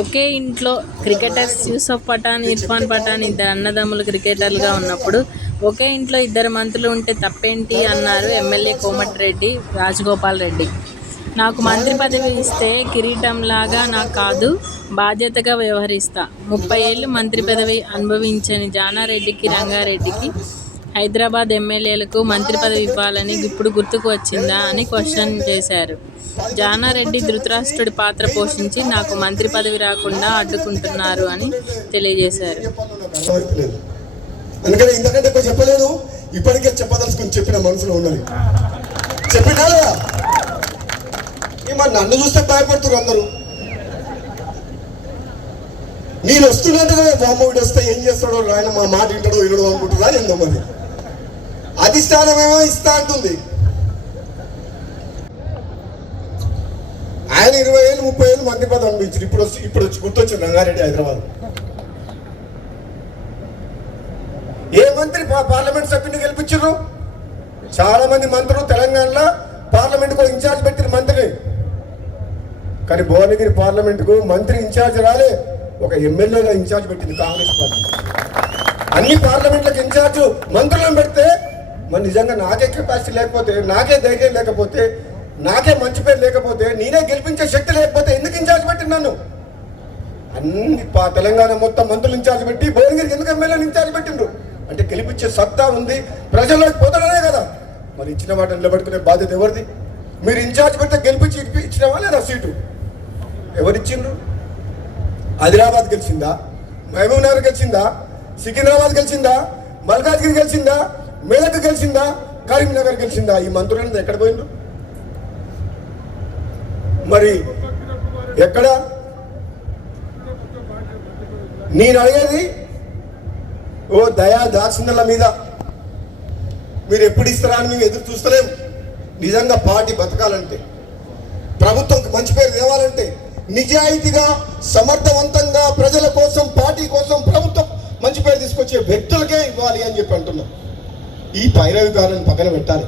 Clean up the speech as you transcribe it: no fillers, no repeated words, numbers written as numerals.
ఒకే ఇంట్లో క్రికెటర్స్ యూసఫ్ పఠాన్, ఇర్ఫాన్ పఠాన్ ఇద్దరు అన్నదమ్ములు క్రికెటర్లుగా ఉన్నప్పుడు ఒకే ఇంట్లో ఇద్దరు మంత్రులు ఉంటే తప్పేంటి అన్నారు ఎమ్మెల్యే కోమటిరెడ్డి రాజగోపాల్ రెడ్డి. నాకు మంత్రి పదవి ఇస్తే కిరీటంలాగా నాకు కాదు, బాధ్యతగా వ్యవహరిస్తా. 30 ఏళ్లు మంత్రి పదవి అనుభవించని జానారెడ్డికి, రంగారెడ్డికి, హైదరాబాద్ ఎమ్మెల్యేలకు మంత్రి పదవి ఇవ్వాలని ఇప్పుడు గుర్తుకు వచ్చిందా అని క్వశ్చన్ చేశారు. జానారెడ్డి ధృతరాష్ట్రుడి పాత్ర పోషించి నాకు మంత్రి పదవి రాకుండా అడ్డుకుంటున్నారు అని తెలియజేశారు. అందుకని ఇంతకంటే ఎక్కువ చెప్పలేదు, ఇప్పటికే చెప్పదలుచుకుని చెప్పిన మనసులో ఉన్నది చెప్పినా లేదా? నన్ను చూస్తే భయపడుతున్నారు అందరూ. నేను వస్తున్నట్టుగా బామ్మవుడు వస్తే ఏం చేస్తాడో ఆయన మా మాట వింటాడో వినడో అనుకుంటున్నా ఏందో మరి. అధిష్టానమేమో ఇస్తా అంటుంది. ఆయన 20 ఏళ్ళు 30 ఏళ్ళు మంత్రి పదవి అనిపించారు. ఇప్పుడు వచ్చి గుర్తొచ్చింది రంగారెడ్డి హైదరాబాద్. ఏ మంత్రి పార్లమెంట్ సభ్యుని గెలిపించారు? చాలా మంది మంత్రులు తెలంగాణలో పార్లమెంట్కు ఇన్ఛార్జ్ పెట్టిన మంత్రిని. కానీ భువనగిరి పార్లమెంట్కు మంత్రి ఇన్ఛార్జ్ రాలే, ఒక ఎమ్మెల్యేగా ఇన్ఛార్జ్ పెట్టింది కాంగ్రెస్ పార్టీ. అన్ని పార్లమెంట్లకు ఇన్ఛార్జ్ మంత్రులను పెడితే మరి నిజంగా నాకే కెపాసిటీ లేకపోతే, నాకే ధైర్యం లేకపోతే, నాకే మంచి పేరు లేకపోతే, నేనే గెలిపించే శక్తి లేకపోతే ఎందుకు ఇన్ఛార్జ్ పెట్టింది నన్ను? అన్ని తెలంగాణ మొత్తం మంత్రులు ఇన్ఛార్జ్ పెట్టి భువనగిరికి ఎందుకు ఎమ్మెల్యేని ఇన్ఛార్జ్ పెట్టిండ్రు? అంటే గెలిపించే సత్తా ఉంది, ప్రజల్లోకి పోతాడనే కదా. మరి ఇచ్చిన వాటిని నిలబెట్టుకునే బాధ్యత ఎవరిది? మీరు ఇన్ఛార్జ్ పెడితే గెలిపించి ఇచ్చినవా లేదా సీటు? ఎవరిచ్చిండ్రు? ఆదిలాబాద్ గెలిచిందా? మహబూబ్ నగర్ గెలిచిందా? సికింద్రాబాద్ గెలిచిందా? మల్కాజ్గిరి గెలిచిందా? మెదక్ గెలిచిందా? కరీంనగర్ గెలిచిందా? ఈ మంత్రులంతా ఎక్కడ పోయిండ్రు? మరి ఎక్కడ? నేను అడిగేది ఓ దయా దాచిందల మీద మీరు ఎప్పుడు ఇస్తారా అని మేము ఎదురు చూస్తలేం. నిజంగా పార్టీ బతకాలంటే, ప్రభుత్వం మంచి పేరు తేవాలంటే, నిజాయితీగా సమర్థవంతంగా ప్రజల కోసం, పార్టీ కోసం, ప్రభుత్వం మంచి పేరు తీసుకొచ్చే వ్యక్తులకే ఇవ్వాలి అని చెప్పి అంటున్నాం. ఈ పైరవి గారిని పక్కన పెట్టాలి.